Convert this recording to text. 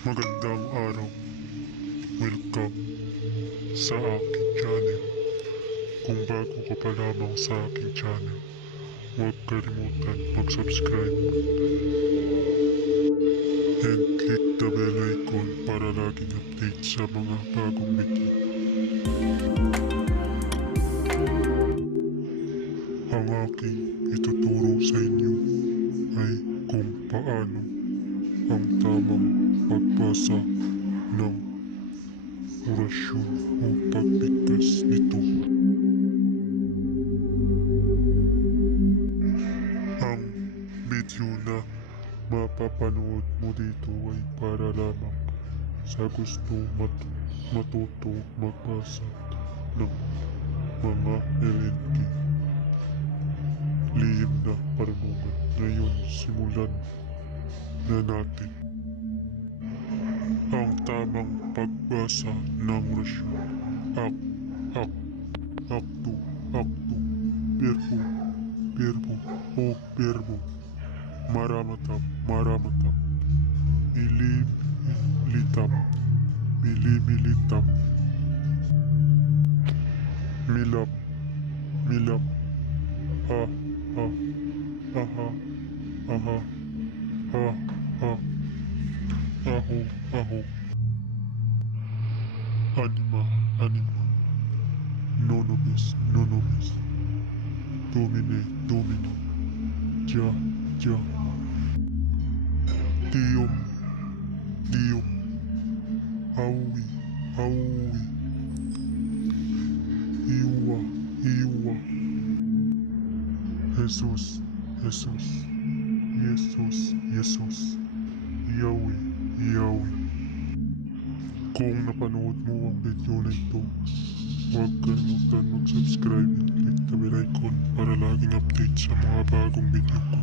Magandang araw. Welcome sa aking channel. Kung bago ka pa lamang sa aking channel, huwag kalimutan mag-subscribe and click the bell icon para laging update sa mga bagong video. Ang aking ituturo sa inyo ay kung paano ang tamang pagbasa ng orasyon o pagbigkas nito. Ang video na mapapanood mo dito ay para lamang sa gusto matuto magbasa ng mga LNK. Lihim na karunungan. Ngayon simulan na natin ang tamang pagbasa ng orasyon. Akto, verbo, o verbo, maramatam, mililitam, milap, ha, aha, aho, anima, nonobis, domine, ja, dium, aui, iwa, Jesus, Yahweh. Kung napanood mo ang video na ito, huwag kalimutan mag-subscribe and click the bell icon para laging update sa mga bagong video ko.